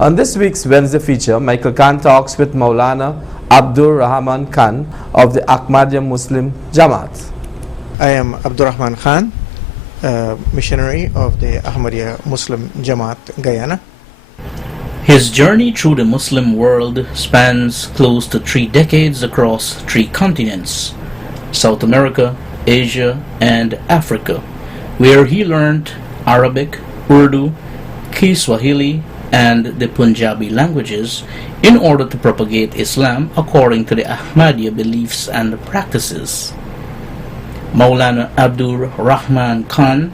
On this week's Wednesday feature, Michael Khan talks with Moulana Abdur Rahman Khan of the Ahmadiyya Muslim Jamaat. I am Abdur Rahman Khan, missionary of the Ahmadiyya Muslim Jamaat, Guyana. His journey through the Muslim world spans close to 3 decades across 3 continents, South America, Asia, and Africa, where he learned Arabic, Urdu, Kiswahili, and the Punjabi languages in order to propagate Islam according to the Ahmadiyya beliefs and practices. Moulana Abdur Rahman Khan,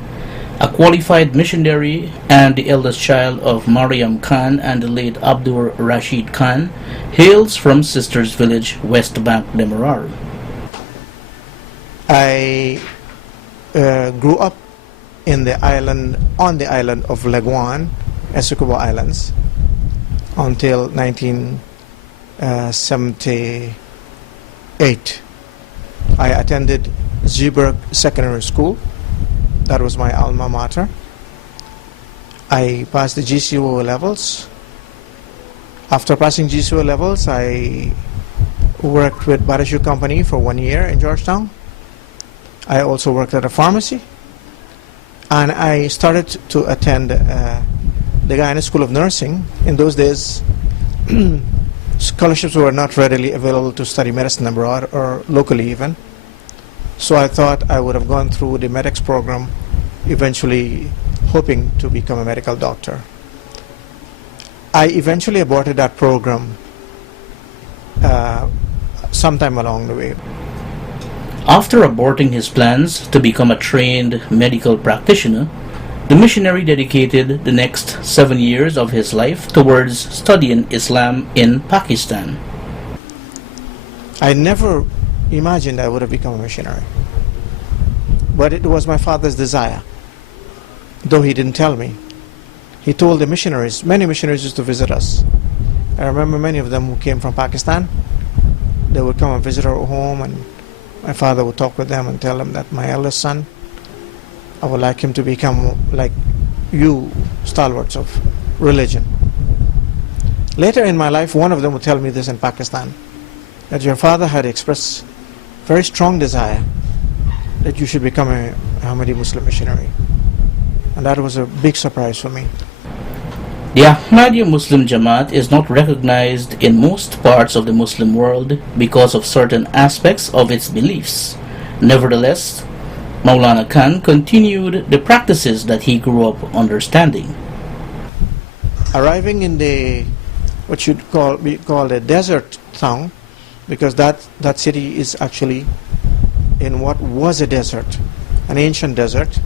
a qualified missionary and the eldest child of Mariam Khan and the late Abdur Rashid Khan, hails from Sisters Village, West Bank, Demerara. I grew up on the island of Leguan, Essequibo Islands, until 1978. I attended Zeeburg Secondary School. That was my alma mater. I passed the GCO levels. After passing GCO levels, I worked with Barashu Company for 1 year in Georgetown. I also worked at a pharmacy. And I started to attend the Guyana School of Nursing. In those days, scholarships were not readily available to study medicine abroad or locally even. So I thought I would have gone through the medics program, eventually hoping to become a medical doctor. I eventually aborted that program sometime along the way. After aborting his plans to become a trained medical practitioner, the missionary dedicated the next 7 years of his life towards studying Islam in Pakistan. I never imagined I would have become a missionary, but it was my father's desire, though he didn't tell me. He told the missionaries, many missionaries used to visit us. I remember many of them who came from Pakistan. They would come and visit our home, and my father would talk with them and tell them that my eldest son, I would like him to become like you, stalwarts of religion. Later in my life, one of them would tell me this in Pakistan, that your father had expressed very strong desire that you should become a Ahmadi Muslim missionary. And that was a big surprise for me. The Ahmadiyya Muslim Jamaat is not recognized in most parts of the Muslim world because of certain aspects of its beliefs. Nevertheless, Moulana Khan continued the practices that he grew up understanding. Arriving in the what should be called a desert town, because that city is actually in what was a desert, an ancient desert,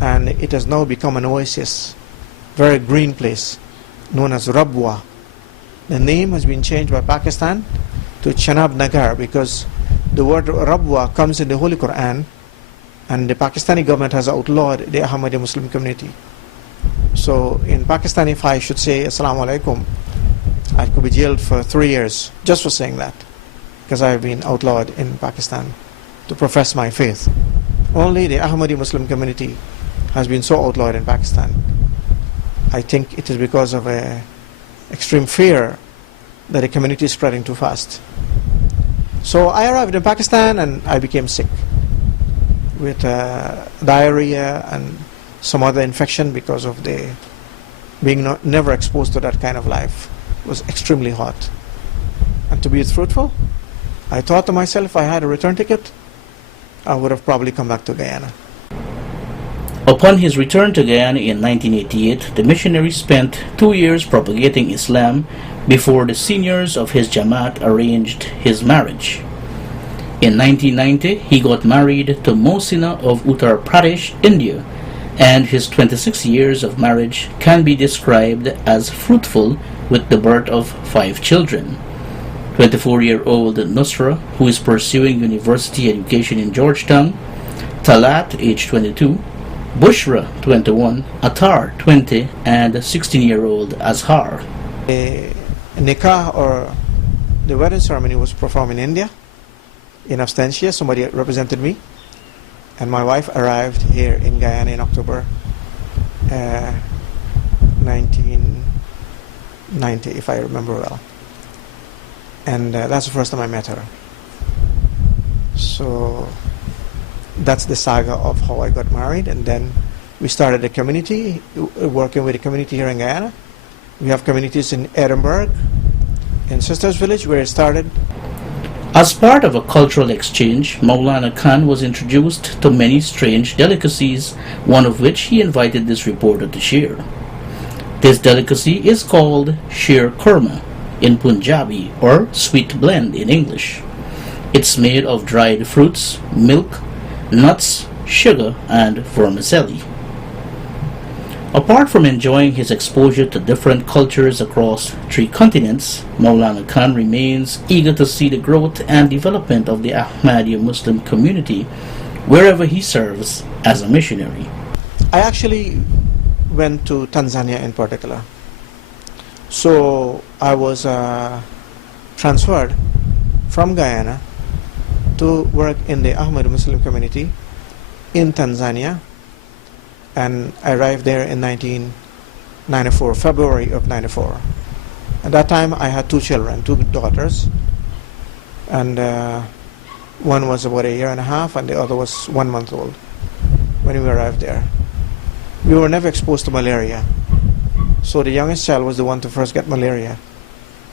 and it has now become an oasis, very green place, known as Rabwa. The name has been changed by Pakistan to Chanab Nagar because the word Rabwa comes in the Holy Quran, and the Pakistani government has outlawed the Ahmadiyya Muslim community. So in Pakistan, if I should say Assalamu alaikum, I could be jailed for 3 years just for saying that, because I have been outlawed in Pakistan to profess my faith. Only the Ahmadi Muslim community has been so outlawed in Pakistan. I think it is because of extreme fear that the community is spreading too fast. So I arrived in Pakistan and I became sick with diarrhea and some other infection because of the being never exposed to that kind of life. It was extremely hot. And to be truthful, I thought to myself, if I had a return ticket, I would have probably come back to Guyana. Upon his return to Guyana in 1988, the missionary spent 2 years propagating Islam before the seniors of his Jamaat arranged his marriage. In 1990, he got married to Moulana of Uttar Pradesh, India, and his 26 years of marriage can be described as fruitful with the birth of 5 children. 24-year-old Nusra, who is pursuing university education in Georgetown, Talat, age 22, Bushra, 21, Attar, 20, and 16-year-old Azhar. The nikah, or the wedding ceremony, was performed in India, in absentia. Somebody represented me, and my wife arrived here in Guyana in October 19 90, if I remember well. And that's the first time I met her. So that's the saga of how I got married. And then we started a community, working with a community here in Guyana. We have communities in Edinburgh, in Sisters Village, where it started. As part of a cultural exchange, Moulana Khan was introduced to many strange delicacies, one of which he invited this reporter to share. This delicacy is called sheer kurma in Punjabi, or sweet blend in English. It's made of dried fruits, milk, nuts, sugar, and vermicelli. Apart from enjoying his exposure to different cultures across 3 continents, Moulana Khan remains eager to see the growth and development of the Ahmadiyya Muslim community wherever he serves as a missionary. I actually went to Tanzania in particular. So I was transferred from Guyana to work in the Ahmadiyya Muslim community in Tanzania. And I arrived there in 1994, February of 94. At that time, I had 2 children, 2 daughters. And one was about 1.5 years, and the other was 1 month old when we arrived there. We were never exposed to malaria. So the youngest child was the one to first get malaria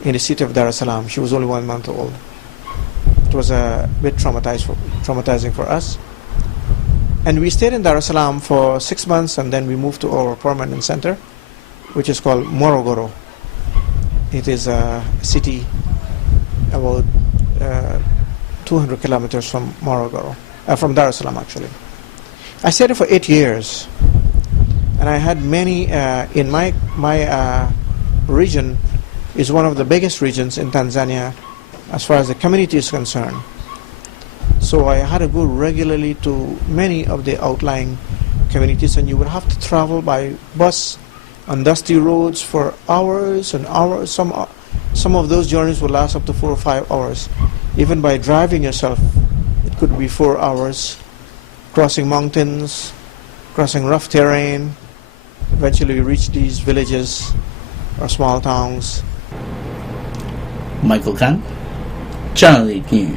in the city of Dar es Salaam. She was only 1 month old. It was a bit traumatizing for us. And we stayed in Dar es Salaam for 6 months, and then we moved to our permanent center, which is called Morogoro. It is a city about 200 kilometers from Morogoro, from Dar es Salaam actually. I stayed there for 8 years, and I had many, in my region is one of the biggest regions in Tanzania as far as the community is concerned. So I had to go regularly to many of the outlying communities, and you would have to travel by bus on dusty roads for hours and hours. Some of those journeys would last up to 4 or 5 hours. Even by driving yourself, it could be 4 hours, crossing mountains, crossing rough terrain. Eventually you reach these villages or small towns. Michael Khan, Channel 8 News.